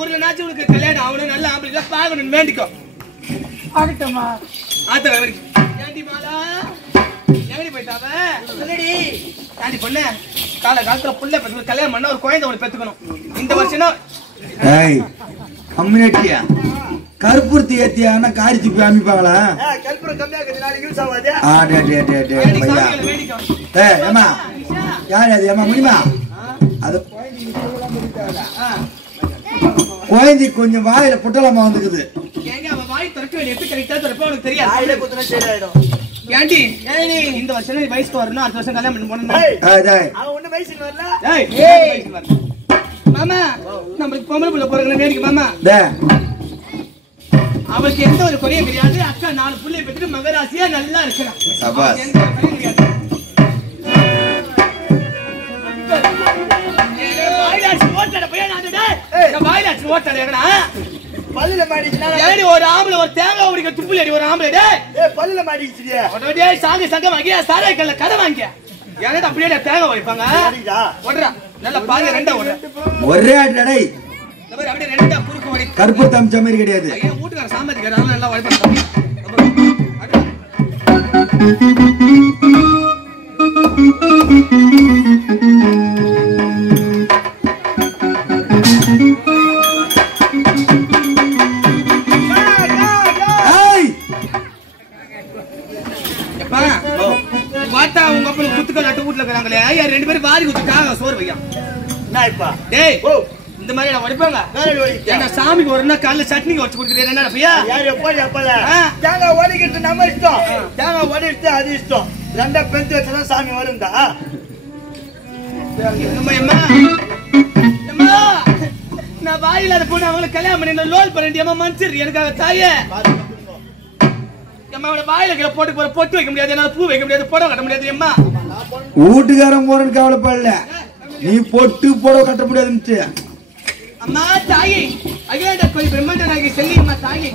ஊர்ல நாச்சு உனக்கு கல்யாணம் ஆகணும் நல்ல ஆம்பளை பாக்கணும் வேண்டிக்கோ ஆகட்டமா ஆத்த ஏண்டி மாலா எங்கடி போயிட்டாவ சொல்லடி தாண்டி பொண்ணு காலத்துல புள்ள பெற்று கல்யாணம் பண்ண ஒரு குழந்தை ஒன்று பெற்றுக்கணும் இந்த வருஷம் கம்யூனிட்டியா கருப்பூர்த்தி ஏத்தியானா காரிச்சு போய் அமைப்பாங்களா கற்பூரம் கம்மியா இருக்கிறதுனால யூஸ் ஆகாது ஏமா யார் அது ஏமா முடியுமா அது குழந்தை கொஞ்சம் வாயில புட்டலாமா வந்துக்குது வாய் திறக்க வேண்டிய கரெக்டா திறப்ப உனக்கு தெரியாது ஏண்டி இந்த வருஷம் வயசுக்கு வரணும் அடுத்த வருஷம் கல்யாணம் பண்ணி போனேன் மாமா நம்மளுக்கு பொம்பளை புள்ள போறதுல வேடிக்கை மாமா அவளுக்கு எந்த ஒரு குறையும் கிடையாது அக்கா 4 புள்ளைய பெற்று மகராசியா நல்லா இருக்கிறான் எந்த ஒரு குறையும் கிடையாது பல்லுல மாடிச்சுனா ஒரு ஆம்பளை ஒரு தேங்காய் உடைக்க துப்புல அடி ஒரு ஆம்பளை டேய் பல்லுல மாடிச்சிடியே டேய் சாங்க சங்க வாங்கியா சாரை கல்ல கதை வாங்கியா ஏன்னா அப்படியே தேங்காய் வைப்பாங்க ஓடுறா நல்லா பாருங்க ரெண்டா ஓடுற ஒரே அடடை இந்த மாதிரி அப்படியே ரெண்டா குறுக்கு ஓடி கருப்பு தம்ச்ச மாதிரி கிடையாது ஐயா வீட்டுக்கார சாமதிக்கார நல்லா வைப்பாங்க ரெண்டு பேரும் வாரி குத்துக்காக சோறு வையா டேய் இந்த மாதிரி நான் வடிப்பாங்க சாமிக்கு ஒரு நாள் காலைல சட்னிக்கு வச்சு கொடுக்குறேன் என்ன பையா தேங்காய் உடைக்கிறது நம்ம இஷ்டம் தேங்காய் உடைக்கிறது அது இஷ்டம் ரெண்டா பெஞ்சு வச்சதான் சாமி வரும்டா நான் வாயில்லாத பொண்ணு அவங்களை கல்யாணம் பண்ணி லோல் பண்ணி மனுஷர் எனக்காக தாயே வாயில போட்டு போற பொட்டு வைக்க முடியாது என்னால பூ வைக்க முடியாது புடவை கட்ட முடியாது அம்மா வீட்டுக்காரன் போறன்னு கவலைப்படல நீ பொட்டு புடவை கட்ட முடியாது அம்மா தாயே அகிலாண்ட கோயில் பிரம்மண்டனாகி செல்லி அம்மா தாயே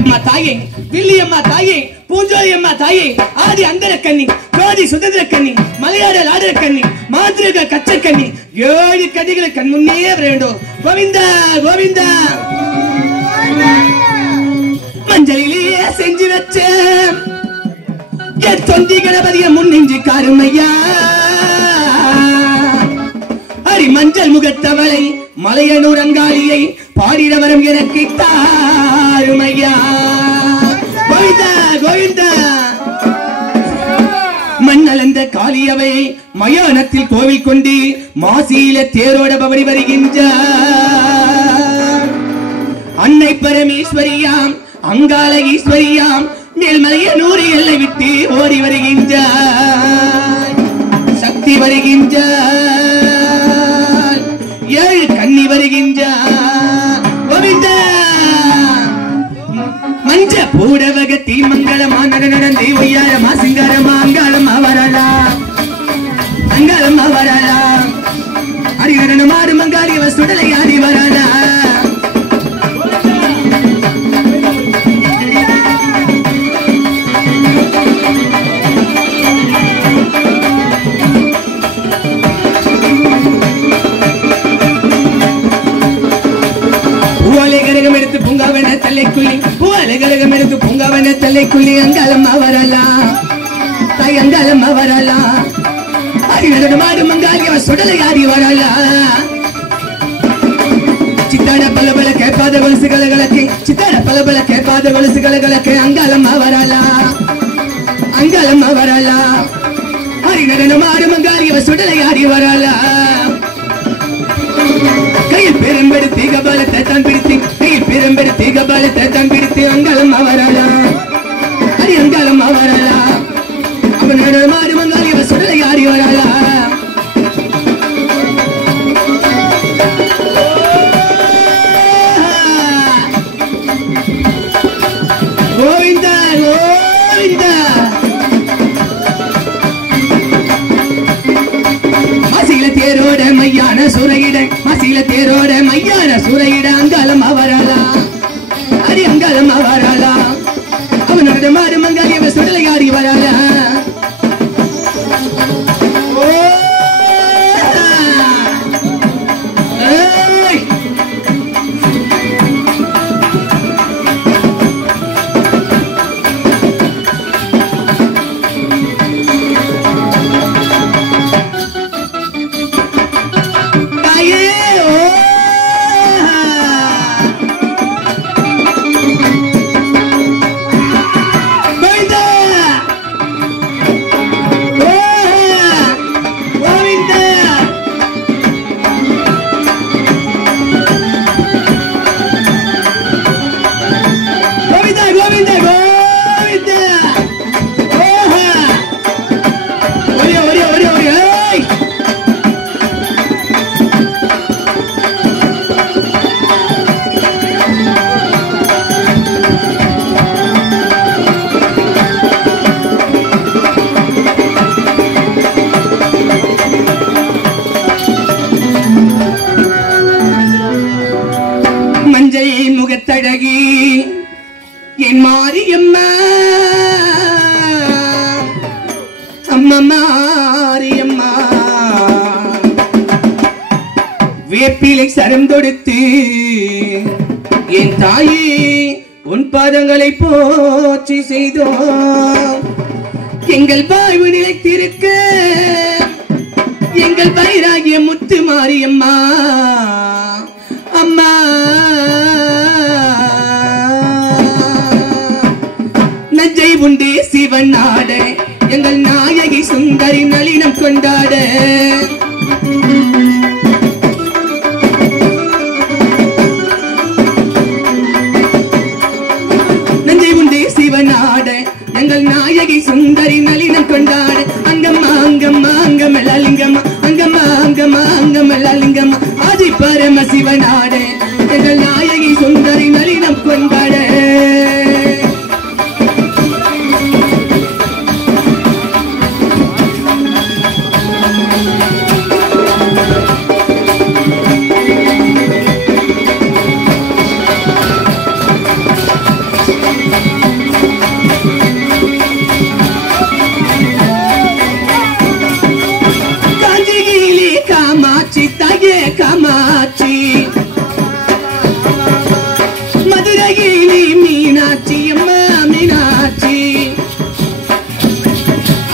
அம்மா தாயே வில்லி அம்மா தாயே பூஞ்சோதி அம்மா தாயே ஆதி அந்தர கண்ணி ஜோதி சுதந்திர கண்ணி மலையாள ஆடர கண்ணி மாந்திரிக கச்ச கண்ணி 7 கண்ணிகளை கண் முன்னே வேண்டும் கோவிந்தா கோவிந்தா மஞ்சளிலேயே செஞ்சு வச்ச என் தொந்தி கணபதிய முன்னிஞ்சு காருமையா அடி மஞ்சள் முகத்தவளை மலையனூர் அங்காளியை பாடிட வரம் எனக்கு தாருமையா கோவிந்தா கோவிந்தா மண்ணளந்த காளியவை மயானத்தில் கோவில் கொண்டு மாசியில தேரோட பவனி வருகின்றார் அன்னை பரமேஸ்வரியாம் அங்காள ஈஸ்வரியாம் மேல்மலையனூர் எல்லை விட்டு ஓடி வருகின்றார் சக்தி வருகின்றார் 7 கன்னி வருகின்றார் கோவிந்தா மஞ்ச பூடவகத்தி மங்களமா நடனந்தி ஒய்யாரமா சிங்காரமா அங்காளமா வரலாம் அங்காளமா வரலாம் அடி நடனம் ஆடு மங்காளி அவ சுடலை ஆடி வரலாம் எடுத்து பூங்காவன தலைக்குள்ளி பூவலகரகம் எடுத்து பூங்காவன தலைக்குள்ளி அங்காளம்மா வரலாம் தாய் அங்காளம்மா வரலாம் அடிநடன மாடு மங்காளி அவ சுடலை ஆடி வரலாம் சித்தாட பலபல கேட்பாத கொலுசு கலகலக்கு சித்தாட பலபல கேட்பாத கொலுசு கலகலக்கு அங்காளம்மா வரலாம் அங்காளம்மா வரலாம் அடிநடன மாடு மங்காளி அவ சுடலை ஆடி வரலாம் கையில் பெரும்பெடுத்து கபாலத்தை தான் பிடித்து கையில் பெரும்பெடுத்து கபாலத்தை தான் பிடித்து அங்காளம்மா வரலாம் அடி அங்காளம்மா வரலாம் அவனோட மாடு மங்காளி அவ சுடலை ஆடி வரலாம் கோவிந்தா கோவிந்தா மசில தேரோட மையான சுரையிட மசில தேரோட மையான சுரையிட அங்காளம்மா வரலாம் அடி அங்காளம்மா வரலாம் அவனோட மாடு மங்காளி அவ சுடலை ஆடி வரலாம் மாரியம்மா அம்மா மாரியம்மா வேப்பிலை சரம் தொடுத்து என் தாயே உன் பாதங்களை போற்றி செய்தோம் எங்கள் வாழ்வு நிலைத்திருக்க எங்கள் வைராகிய முத்து மாரியம்மா அம்மா நஞ்சை உண்டு சிவன் நாட எங்கள் நாயகி சுந்தரி நளினம் கொண்டாட நஞ்சை உண்டு சிவனாட எங்கள் நாயகி சுந்தரி நளினம் கொண்டாட அங்கம்மா அங்கம்மா அங்கமலிங்கம்மா அங்கம்மா அங்கம்மா அங்கமலிங்கம்மா ஆதி பரம சிவனாட எங்கள் நாயகி சுந்தரி நளினம் கொண்டாட காமாட்சி மதுரையிலே மீனாட்சி அம்மா மீனாட்சி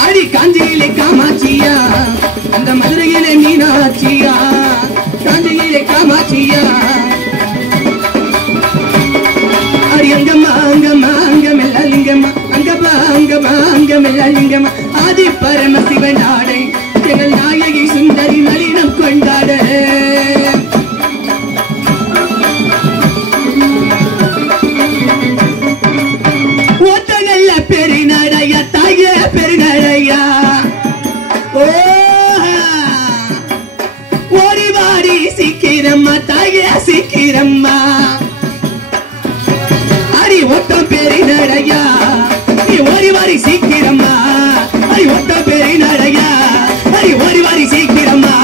அடி காஞ்சியிலே காமாட்சியா அந்த மதுரையிலே மீனாட்சியா காஞ்சியிலே காமாட்சியா அடி அங்கம்மா அங்கம்மா அங்கமெல்லாலிங்கம்மா அங்கம்மா அங்கம்மா அங்கமெல்லாலிங்கம்மா ஆதி பரம சிவனாடை எங்கள் நாயகி சுந்தரி நளினம் கொண்டாட ஒத்த நல்ல பெருநடையா தாய பெருநடையா ஓடி வாடி சீக்கிரம்மா தாய சீக்கிரம்மா அடி ஒட்டம் பெருநடையா நீ ஓடி வாடி சீக்கிரம்மா அடி ஒட்டம் பெருநடையா அடி ஓடி வாடி சீக்கிரம்மா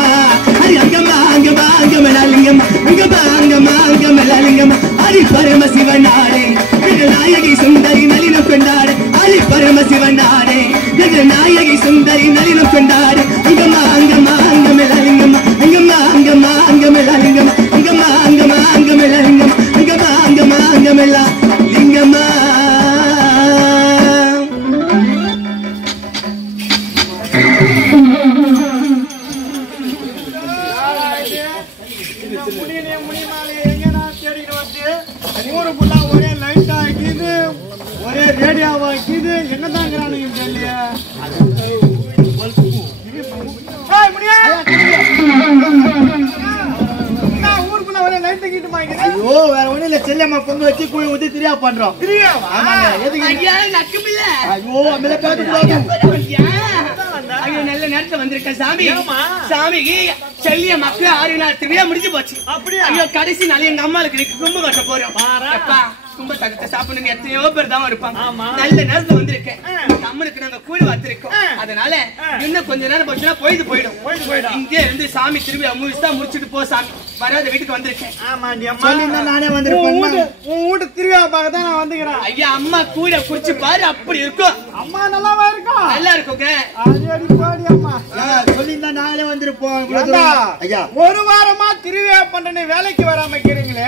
அடி அங்கம்மா அங்கம்மா அங்கமலிங்கம்மா அங்கம்மா அங்கம்மா அங்கமலிங்கம்மா அடி பரம சிவனாடே எங்கள் நாயகி சுந்தரி நளினம் கொண்டாடு அடி பரம சிவனாடே எங்கள் நாயகி சுந்தரி நளினம் கொண்டாடு அங்கம்மா அங்கம்மா அங்கமலிங்கம்மா அங்கம்மா அங்கம்மா அங்கமலிங்கம்மா அங்கம்மா அங்கம்மா அங்கமலிங்கம்மா அங்கம்மா அங்கம்மா அங்கமல்லா லிங்கம்மா ஒரே ரேடியோவா இது என்னதான் ஊருக்குள்ள ஒரே லைட் தூக்கிட்டு ஐயோ வேற ஒண்ணு இல்ல செல்லம்மா பொங்க வச்சு கூழ் ஊத்தி திரியா பண்றோம் ஐயோ நல்ல நேரத்துல வந்திருக்க சாமி சாமிக்கு செல்லிய மக்கள் 6 நாள் திருவிழா முடிஞ்சு போச்சு அப்படியே ஐயோ கடைசி நாள் எங்க அம்மாளுக்கு கும்பு கட்ட போறோம் கும்ப தகத்தை சாப்பிடுங்க எத்தனையோ பேர் தான் இருப்பாங்க நல்ல நேரத்துல வந்திருக்கேன் அம்மனுக்கு நாங்க கூழ் வந்திருக்கோம் அதனால இன்னும் கொஞ்ச நேரம் போச்சுன்னா போயிடும் இங்கே இருந்து சாமி திருவிழா முடிச்சுட்டா முடிச்சுட்டு போ சாமி வராத வீட்டுக்கு வந்திருக்கேன் நானே வந்திருப்பேன் உன் வீட்டு திருவிழா பார்க்க தான் நான் வந்துக்கிறேன் ஐயா அம்மா கூட குடிச்சு பாரு அப்படி இருக்கும் அம்மா நல்லாவா இருக்கும் நல்லா இருக்குங்க சொல்லிருந்தா நானே வந்திருப்போம் ஐயா ஒரு வாரமா திருவிழா பண்றேன்னு வேலைக்கு வராம இருக்கிறீங்களே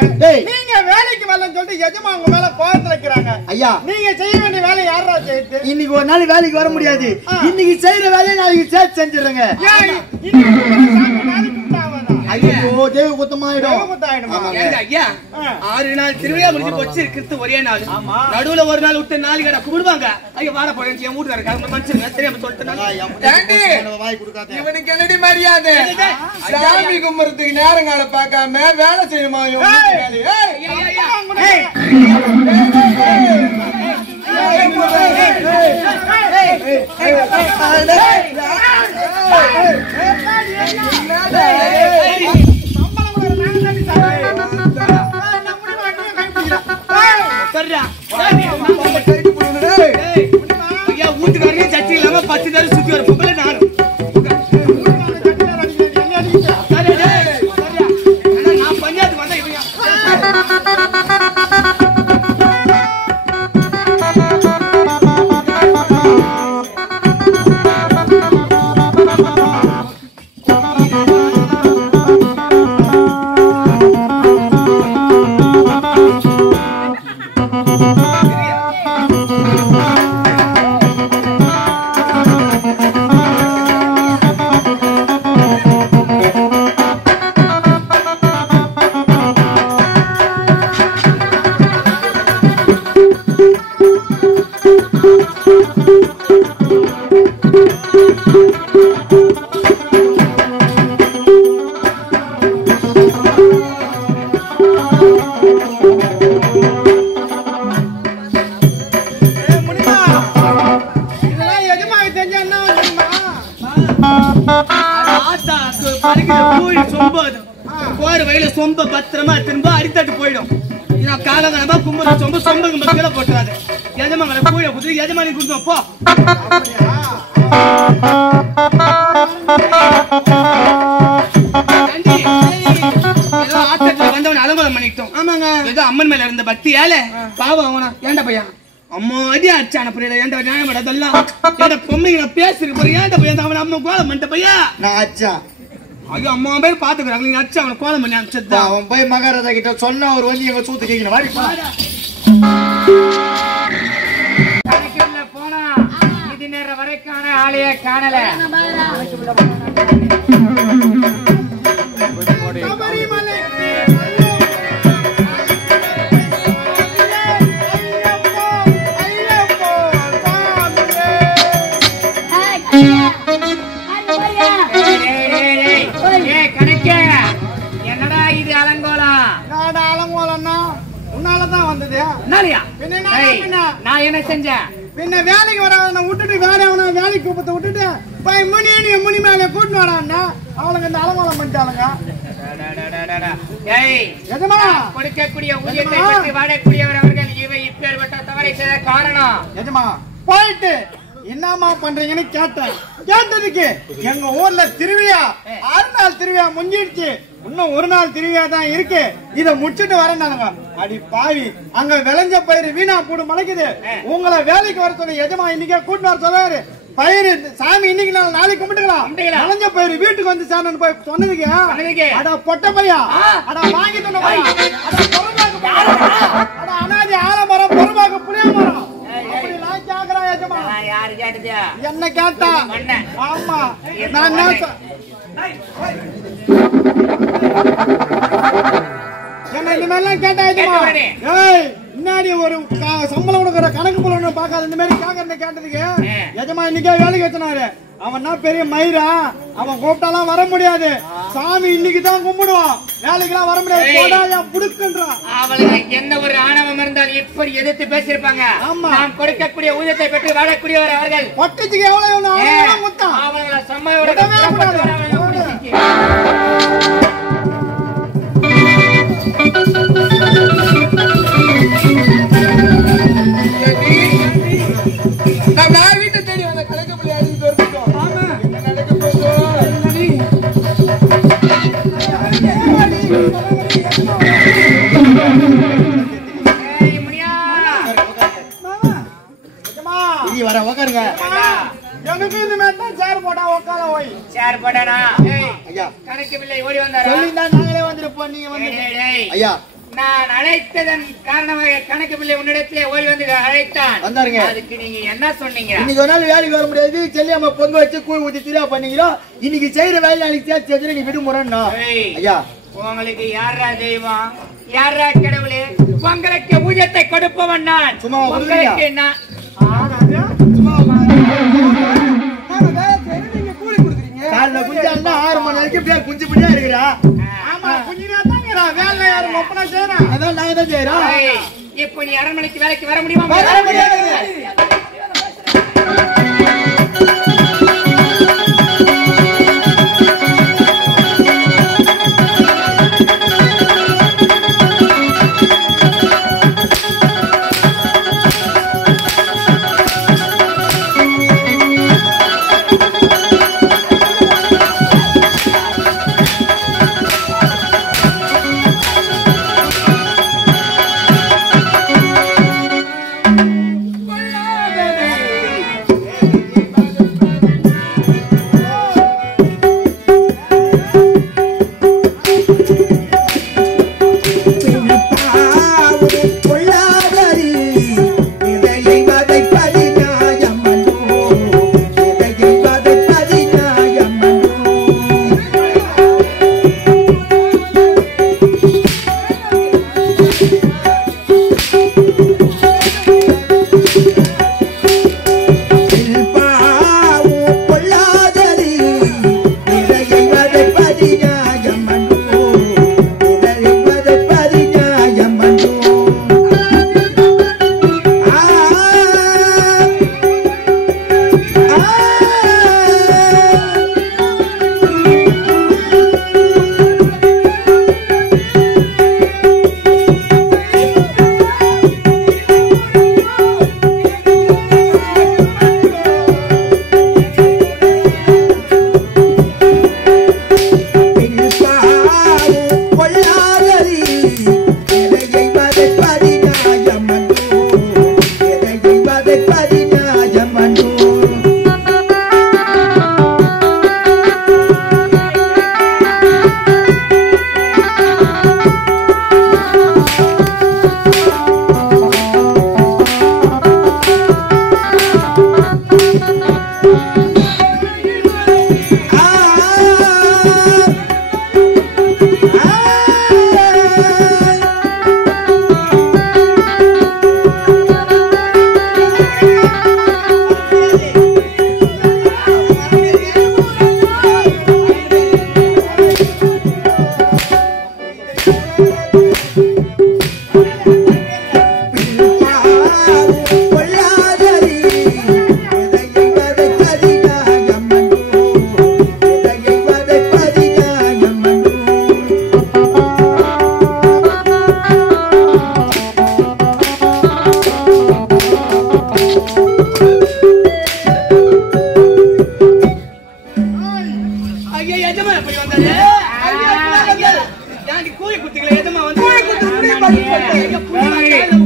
நீங்க வேலைக்கு வரலன்னு சொல்லிட்டு எஜமா உங்க மேல கோவத்துல இருக்கிறாங்க ஐயா நீங்க செய்ய வேண்டிய வேலை யாரா செய்யுது இன்னைக்கு ஒரு நாள் வேலைக்கு வர முடியாது இன்னைக்கு செய்யற வேலையை நாளைக்கு சேர்த்து செஞ்சிடுறேங்க ஐயோ தேவ குத்தமாயிடும் ஐயா 6 நாள் திருவிழா முடிஞ்சு போச்சு இருக்கிறது ஒரே நாள் நடுவுல ஒரு நாள் விட்டு 4 கடை கும்பிடுவாங்க ஐயா வாட போறேன் என் வீட்டுக்காரங்க மனுஷங்க தெரியாம சொல்லிட்டு இவனுக்கு என்னடி மரியாதை சாமி கும்பிடுறதுக்கு நேரம் கால பார்க்காம வேலை செய்யணுமா வீட்டுக்காரங்க சட்டி இல்லாம 10 தடவை சுத்தி வர பொம்பளை நானும் நான் பஞ்சாயத்து வந்தா இவங்க கும்பி சொம்பு அது போற வயல சொம்ப பத்திரமா திரும்ப அடித்தட்டு போயிடும். நான் காலகாலமா கும்புற சொம்பு சொம்பு கீழே போட்டுறாது. எஜமாங்களை கூழ குடுத்து எஜமானி கொடுத்தோம் போ. ஏதோ ஆட்டத்துல வந்தவன் அலங்கோலம் பண்ணிட்டோம். ஆமாங்க, ஏதோ அம்மன் மேல இருந்த பக்தியால பாவம் அவனா. ஏண்டா பையன் அம்மா அடி அடிச்சான புரியல. ஏண்டா நியாயம் அதெல்லாம் ஏண்டா பொம்மைங்க பேசிருக்கு போற. ஏண்டா பையன் அவன் அம்மா கோலம் பண்ணிட்ட பையா நான் அச்சா. ஐயோ அம்மா பேர் பாத்துக்கிறாங்க. நீங்க அடிச்சு அவனை கோலம் பண்ணி அனுப்பிச்சா அவன் போய் மகாராஜா கிட்ட சொன்ன அவர் வந்து எங்க சூத்து கேட்கணும். வாடி போனா இது நேரம் வரைக்கான ஆளைய காணல. என்னடா இது அலங்கோலம்? அலங்கோலம்னா உன்னாலதான் வந்தது. நான் என்ன செஞ்சேன்? பின்ன வேலைக்கு வர விட்டுட்டு வேற அவனை வேலைக்கு கூப்பத்தை விட்டுட்டு போய் முனி மேல கூட்டின்னு வரான்னா அவளுங்க இந்த அலங்கோலம் பண்ணிட்டாளுங்க. கொடுக்கக்கூடிய ஊதியத்தை பற்றி வாழக்கூடியவர் அவர்கள் இவை இப்பேற்பட்ட தவறை செய்த காரணம் எஜமா போயிட்டு என்னமா பண்றீங்கன்னு கேட்டதுக்கு எங்க ஊர்ல திருவிழா 6 நாள் திருவிழா முடிஞ்சிடுச்சு, இன்னும் 1 நாள் திருவிழா தான் இருக்கு, இத முடிச்சுட்டு வரேன்னாங்க. அடி பாவி, அங்க விளைஞ்ச பயிர் வீணா போடு மலைக்குது. உங்களை வேலைக்கு வர சொல்லி எஜமா இன்னைக்கே கூட்டிட்டு வர சொல்லுவாரு. பயிர் சாமி இன்னைக்கு நாளைக்கு கும்பிட்டுக்கலாம், விளைஞ்ச பயிர் வீட்டுக்கு வந்து சாணம் போய் சொன்னதுக்கு அடா பொட்ட பையா, அடா வாங்கி தந்த பையா, அடா பொறுப்பாக்கு அடா அனாதி ஆலமரம் பொறுப்பாக்கு புளிய மரம் என்ன கேட்டா? ஆமா, நான் என்ன இந்த மாதிரிலாம் கேட்டா முன்னாடி ஒரு சம்பளம் கொடுக்குற கணக்கு போல பாக்காது. இந்த மாதிரி கேட்டதுக்கு எஜமா இன்னைக்கே வேலைக்கு வச்சனாரு. அவன் பெரிய மயிரா, அவன் கூப்பிட்டாலாம் வர முடியாது. சாமி இன்னைக்கு தான் கும்பிடுவான், வேலைக்கெல்லாம் வர முடியாது புடுக்குன்றான். அவளுக்கு எந்த ஒரு ஆணவம் இருந்தால் இப்படி எதிர்த்து பேசியிருப்பாங்க. நாம் கொடுக்கக்கூடிய ஊதியத்தை பெற்று வாழக்கூடியவர் அவர்கள். ஒட்டத்துக்கு எவ்வளவு முத்தம் அவளை செம்மையோட வீட்டை தேடி அந்த கணக்கு வர உக்காருங்க. எனக்கு இந்த மாதிரி தான் சேர் போட்டா உட்கார போய் சேர் போட்டானா ஐயா கணக்கு பிள்ளை ஓடி வந்தாரு. நாங்களே வந்துருப்போம். நீங்க வந்து ஐயா நான் அழைத்ததன் காரணமாக கணக்கு பிள்ளை உன்னிடத்திலே ஓடி வந்து அழைத்தான் வந்தாருங்க. அதுக்கு நீங்க என்ன சொன்னீங்க? இன்னைக்கு ஒரு நாள் வேலைக்கு வர முடியாது, செல்லியம்மா பொங்க வச்சு கூழ் ஊத்தி திருவா பண்ணீங்களோ, இன்னைக்கு செய்யற வேலை நாளைக்கு சேர்த்து நீங்க விடுமுறைன்னா ஐயா உங்களுக்கு யாரா தெய்வம், யாரா கடவுளே? உங்களுக்கு ஊதியத்தை கொடுப்பவன் நான். சும்மா உங்களுக்கு என்ன குஞ்சா 6 மணி வரைக்கும் குஞ்சு பிடியா இருக்கிறா. ஆமா குஞ்சினா தான் வேலை யாரும் ஒப்பனா செய்யறோம். அதான் நாங்க தான் செய்யறோம். இப்போ நீ 6 மணிக்கு வேலைக்கு வர முடியுமா? வர முடியாது.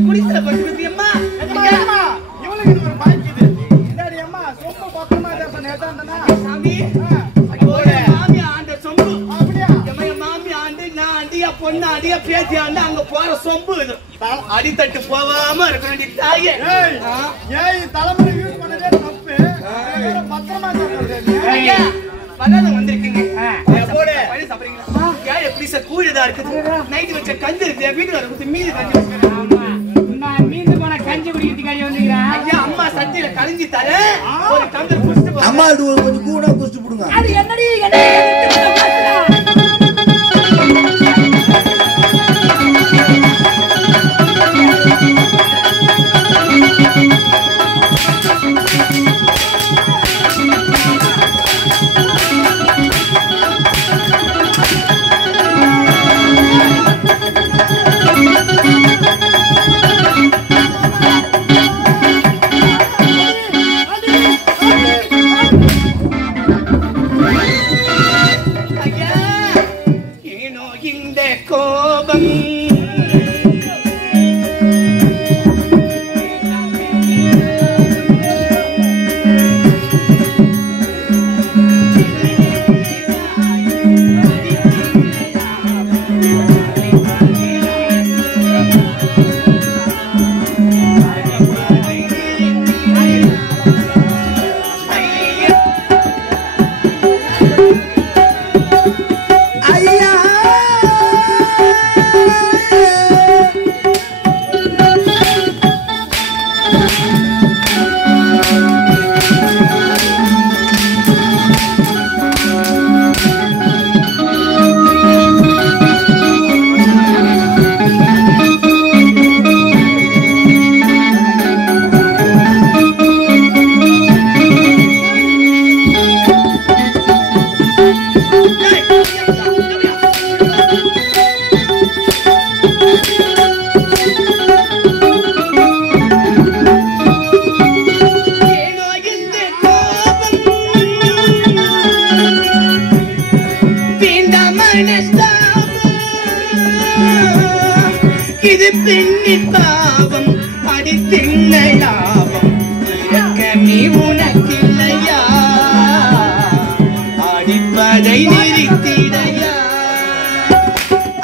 குடிசை பட்டு அம்மா இவளுக்கு ஒரு பாய்க்குது இந்தாடி அம்மா சொம்பு பக்கமா நேத்தாண்டனா சாமி மாமி ஆண்ட சொம்பு அப்படியா மாமி ஆண்டு நான் அடியா பொண்ணு அடியா பேத்தி ஆண்டு அங்க போற சொம்பு இது அடித்தட்டு போவாம இருக்க வேண்டிய தாயே ஏய் தலைமுறை யூஸ் பண்ணதே தப்பு பத்திரமா ஐயா வராத வந்திருக்கீங்க பழி சாப்பிடுறீங்களா ஏன் எப்படி சார் கூடுதா இருக்குது நைட்டு வச்ச கஞ்சி இருக்கு வீட்டுல கொடுத்து மீதி கஞ்சி நான் மீந்து போன கஞ்சி குடிக்கிறதுக்காடி வந்துக்கிறேன் ஐயா அம்மா சட்டியில கழிஞ்சி தர ஒரு டம்ளர் குடிச்சிட்டு அம்மா இது கொஞ்சம் கூட குடிச்சிட்டு போடுங்க அது என்னடி இது பெண்ணின் பாவம் அடித்தின்ன லாபம் நீ உனக்கில்லையா அடிப்பதை நிறுத்திடையா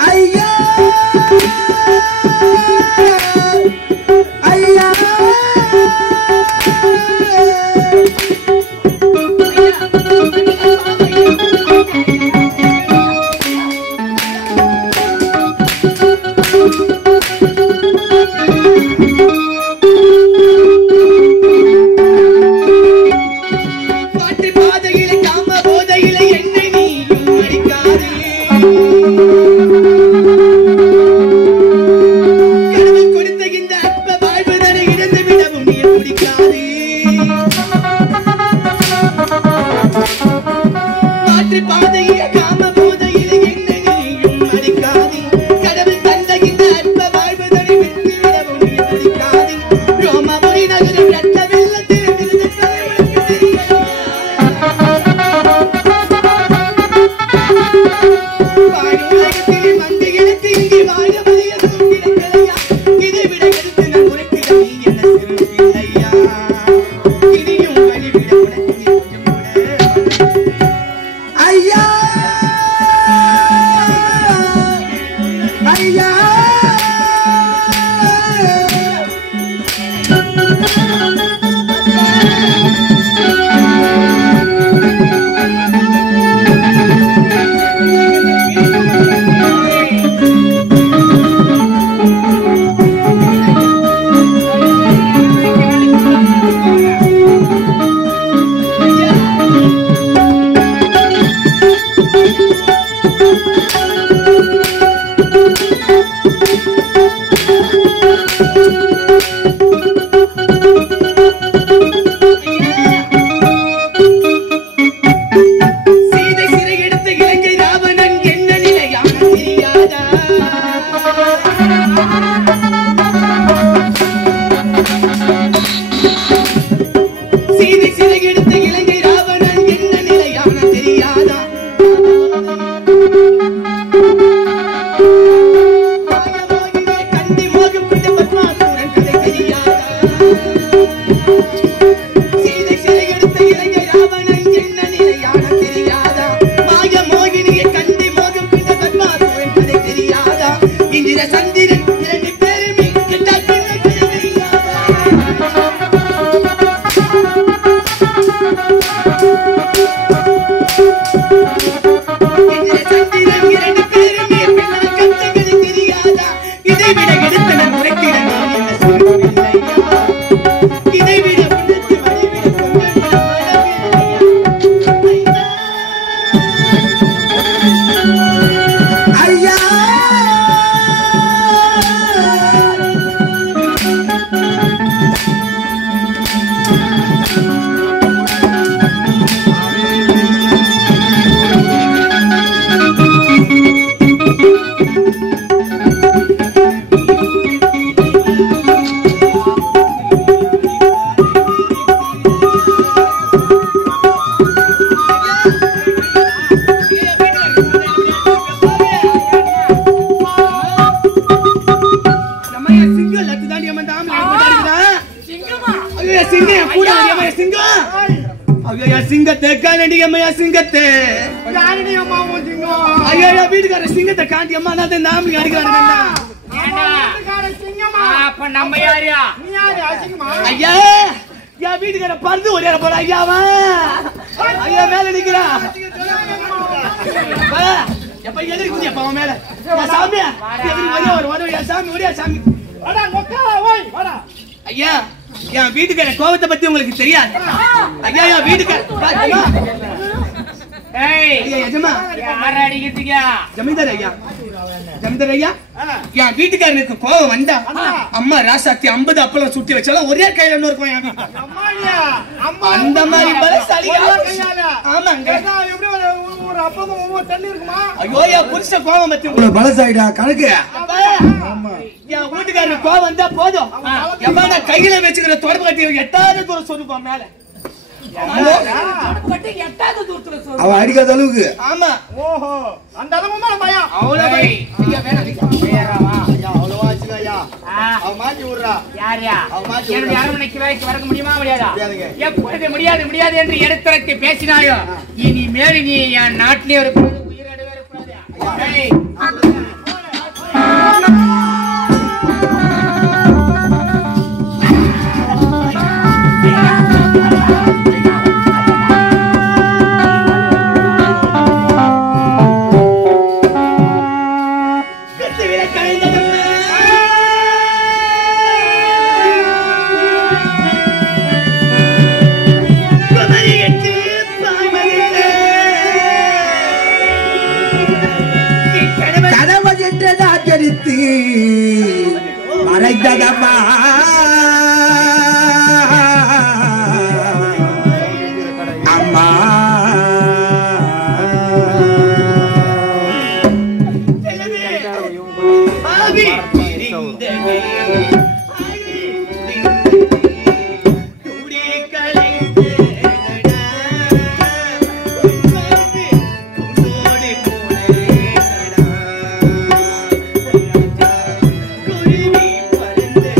ஐயா ஐயா பாட்டு பாதையில காம போதையில என்னை நீயும் அடிக்காதே கடவுள் கொடுத்த இந்த அற்ப வாழ்வுதனை இழந்து விடவும் நீ குடிக்காதே பாட்டு பாதையில காம போதையில என்னை நீயும் அடிக்காதே கடவுள் தந்த இந்த அற்ப வாழ்வுதனை விட்டு விடவும் நீ குடிக்காதே ரோமாபுரி நகரில் ரத்த வெள்ளத்தில் வாயுலகத்திலே வந்து எனக்கு இங்கே வாழ வழிய சூட்டிருக்கலையா இதை விட எடுத்து நான் உரைத்திட நீ என்ன சிறுப்பில்லையா இனியும் வழிவிட உனக்கு நீ கொஞ்சம் கூட ஐயா ஐயா சீதை சிறை எடுத்த இலங்கை ராவணன் என்ன நிலையான தெரியாதா சீதை சிறை எடுத்த இலங்கை ராவணன் என்ன நிலையான தெரியாதா சிங்கம் கூட வரியா சிங்கம் ஐயா சிங்கத்தை காணடி அம்மையா சிங்கத்தை யாரடி அம்மா உன் சிங்கம் ஐயா வீட்டுக்கார சிங்கத்தை காண்டி அம்மா நான் நாம அடிக்கிறாங்க சிங்கமா அப்ப நம்ம யாரியா நீ யாரு அசிங்கமா ஐயா என் வீட்டுக்கார பறந்து ஒரே போற ஐயாவா ஐயா மேல நிக்கிறான் எப்ப எதிரி குதியப்பா அவன் மேல சாமி எதிரி ஒரே சாமி ஒரே சாமி வாடா மொக்கா ஓய் வாடா ஐயா என் வீட்டுக்கார கோபத்தை பத்தி உங்களுக்கு தெரியாது ஐயா என் வீட்டுக்கார ஏய் ஐயா எஜமா யார அடிக்கிறீங்க ஜமீன்தார் ஐயா ஜமீன்தார் ஐயா என் வீட்டுக்காரனுக்கு கோபம் வந்தா அம்மா ராசாத்தி 50 அப்பளம் சுட்டி வச்சாலும் ஒரே கையில இன்னொரு கோயம் அம்மாடியா அம்மா அந்த மாதிரி பலசாலியா கையால ஆமாங்க எப்படி ஒரு அப்பதான் ஒவ்வொரு தண்ணி இருக்குமா ஐயோ என் புருஷ கோபம் பத்தி இவ்வளவு பலசாயிடா கணக்கு என் வீட்டுக்காரனுக்கு கோபம் வந்தா போதும் எப்ப நான் கையில வச்சுக்கிற தொடர்பு கட்டி எட்டாவது தூரம் சொல்லுப்பா மேல அவ அடிக்காத அளவுக்கு ஆமா ஓஹோ அந்த அளவு மேல பயம் அவ்வளவு ஐயா அவ்வளவா ஆச்சுங்க ஐயா அவ மாட்டி விடுறா யாரியா அவ மாட்டி என்னுடைய அரண்மனைக்கு வேலைக்கு வர முடியுமா முடியாதா முடியாதுங்க. எப்பொழுது முடியாது என்று எடுத்துரைத்து பேசினாயோ இனிமேல் நீ என் நாட்டிலே இருப்பது உயிரோடவே இருப்பது ஏய் மறைந்ததம்மா அம்மா குருவி பறந்து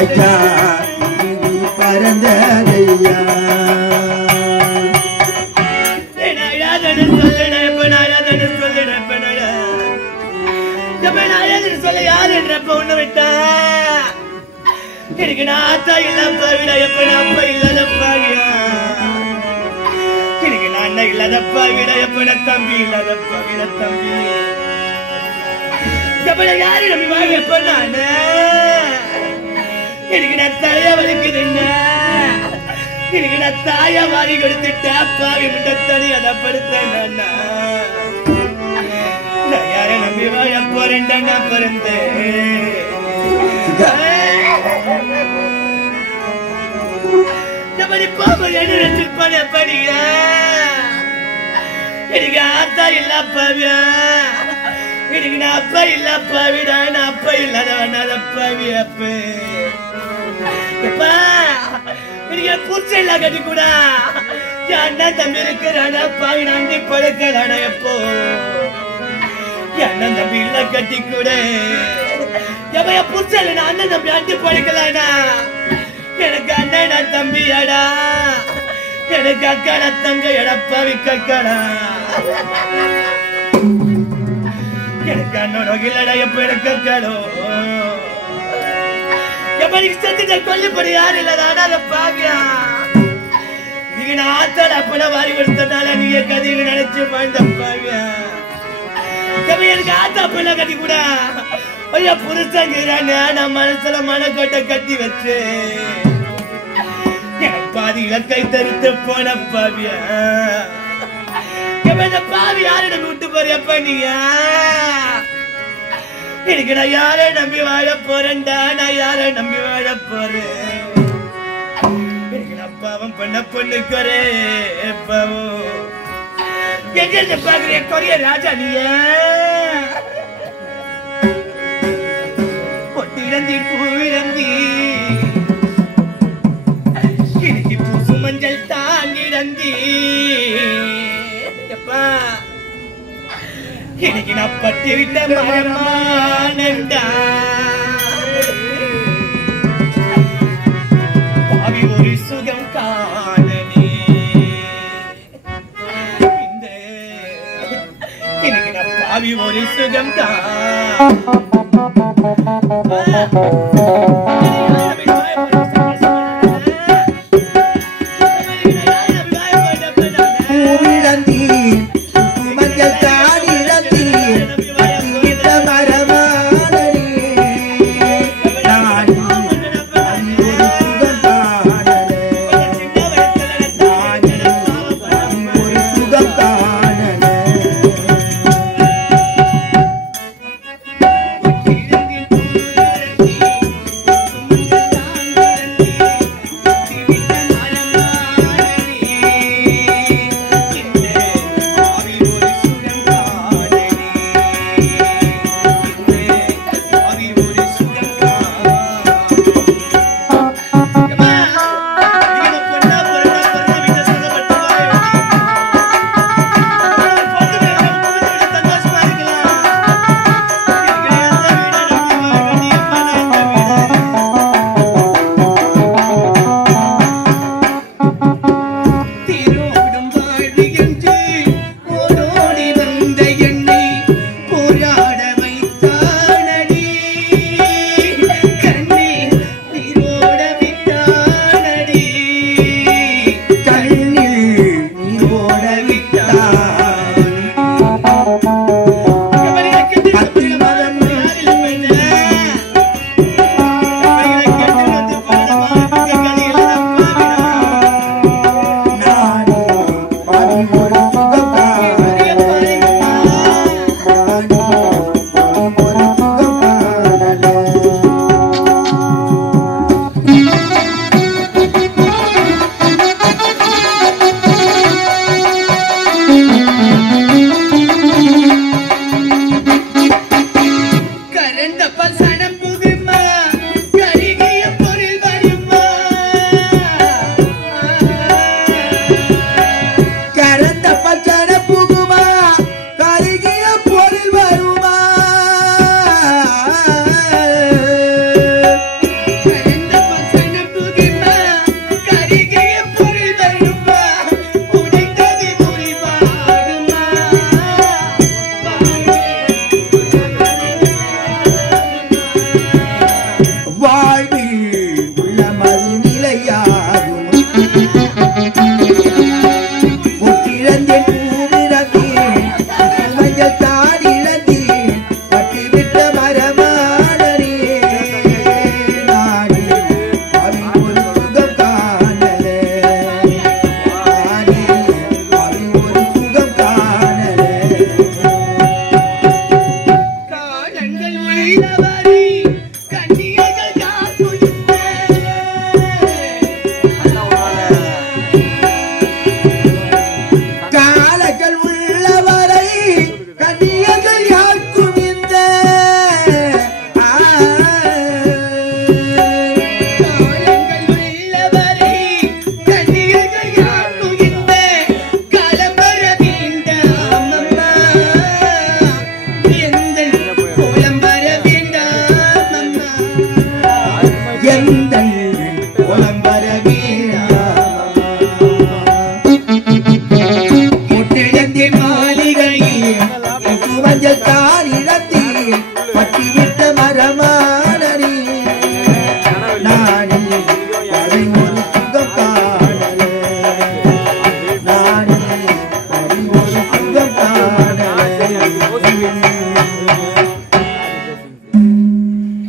ஐயா இது பறந்ததையா சொல்ல யாரு என்றப்ப ஒண்ணு விட்டா எனக்கு நாத்தா இல்லப்பா விட எப்ப அப்பா இல்லாதப்பாயா எனக்கு நான் இல்லாதப்பா விட எப்ப தம்பி இல்லாதப்பா விட தம்பி எப்ப யாரு நம்பி வாங்க எப்ப நானு எனக்கு நான் தலையா வலிக்குதுன்னா எனக்கு நான் தாயா வாரி கொடுத்துட்டா பாவி முட்ட தனி அதை படுத்தேன் நான் யார நம்பி வாழ போறேன்டா நான் பிறந்தேன் படியா எனக்கு ஆத்தா இல்ல அப்பாவியா எனக்கு நான் அப்பா இல்ல அப்பாவிடா நான் அப்பா இல்லாத அப்பாவி அப்ப எப்பா எனக்கு பூச்சை இல்ல கட்டி கூட என் அண்ணன் தம்பி இருக்கிறானா அப்பாவி நான் படுக்கலானா எப்போ அண்ணன் தம்பி இல்ல கட்டி கூட எவைய புடிச்சல நான் அண்ணன் தம்பி அட்டி படுக்கலானா எனக்கு அண்ணன் தம்பியாடா எனக்கு அக்காட தங்க எடப்பாவி கக்கடா எனக்கு அண்ணனோ இல்லடா எப்ப எனக்கு அக்காடோ எப்படி செத்துட்ட கொல்லிப்படி யாரு இல்ல அனாத பாவியா நீங்க நான் ஆத்தாட அப்பட வாரி கொடுத்தனால நீங்க கதையில நினைச்சு வாழ்ந்த பாவியா எனக்கு ஆத்தா பிள்ளை கட்டி கூட ஐயா புருஷங்கிறானே நான் மனசுல மனக்கோட்டை கட்டி வச்சு எனக்கு பாதியில கை தருத்து போன பாவியா இந்த பாவி யாரிடம் விட்டு போறியப்ப நீங்க எனக்கு நான் யாரை நம்பி வாழ போறேன்டா நான் யாரை நம்பி வாழ போறேன் எனக்கு நான் பாவம் பண்ண பொண்ணுக்குறே பாவம் எங்க பாக்குறிய கொரிய ராஜா நீ பொட்டிரந்தி பூவிரந்தி எனக்கு பூசு மஞ்சள் தாங்கிரந்தி எப்பா எனக்கு நான் பட்டி விட்ட மரமானண்டா பாவி ஒரு சுகம் காணனே எனக்கு நான் பாவி ஒரு சுகம்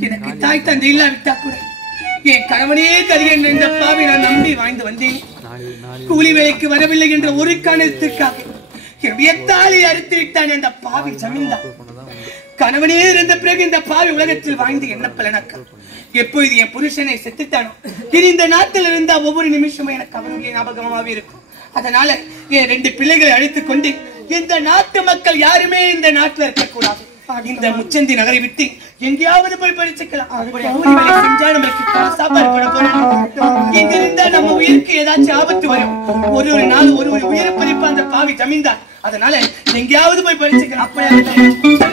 எனக்கு தாய் தந்தை இல்லாவிட்டா கூட என் கணவனே கரியன் என்ற பாவி நான் நம்பி வாழ்ந்து வந்தேன். கூலி வேலைக்கு வரவில்லை என்ற ஒரு காரணத்துக்காக என்னுடைய தாலி அறுத்து விட்டான் அந்த பாவி ஜமீன்தார். கணவனே இருந்த பிறகு இந்த பாவி உலகத்தில் வாழ்ந்து என்ன பலனாக்க? எப்பொழுது என் புருஷனை செத்துட்டானோ இந்த நாட்டில் இருந்தா ஒவ்வொரு நிமிஷமும் எனக்கு அவனுடைய ஞாபகமாவே இருக்கும். அதனால என் 2 பிள்ளைகளை அழைத்துக் கொண்டு இந்த நாட்டு மக்கள் யாருமே இந்த நாட்டில் இருக்கக்கூடாது, இந்த முச்சந்தி நகரை விட்டு எங்கேயாவது போய் படிச்சுக்கலாம். சாப்பாடு போட போறோம். எங்க இருந்தா நம்ம உயிருக்கு ஏதாச்சும் ஆபத்து வரும். ஒரு நாள் ஒரு உயிரை பறிப்பா அந்த பாவி ஜமீன்தார். அதனால எங்கேயாவது போய் படிச்சுக்கலாம். அப்படியே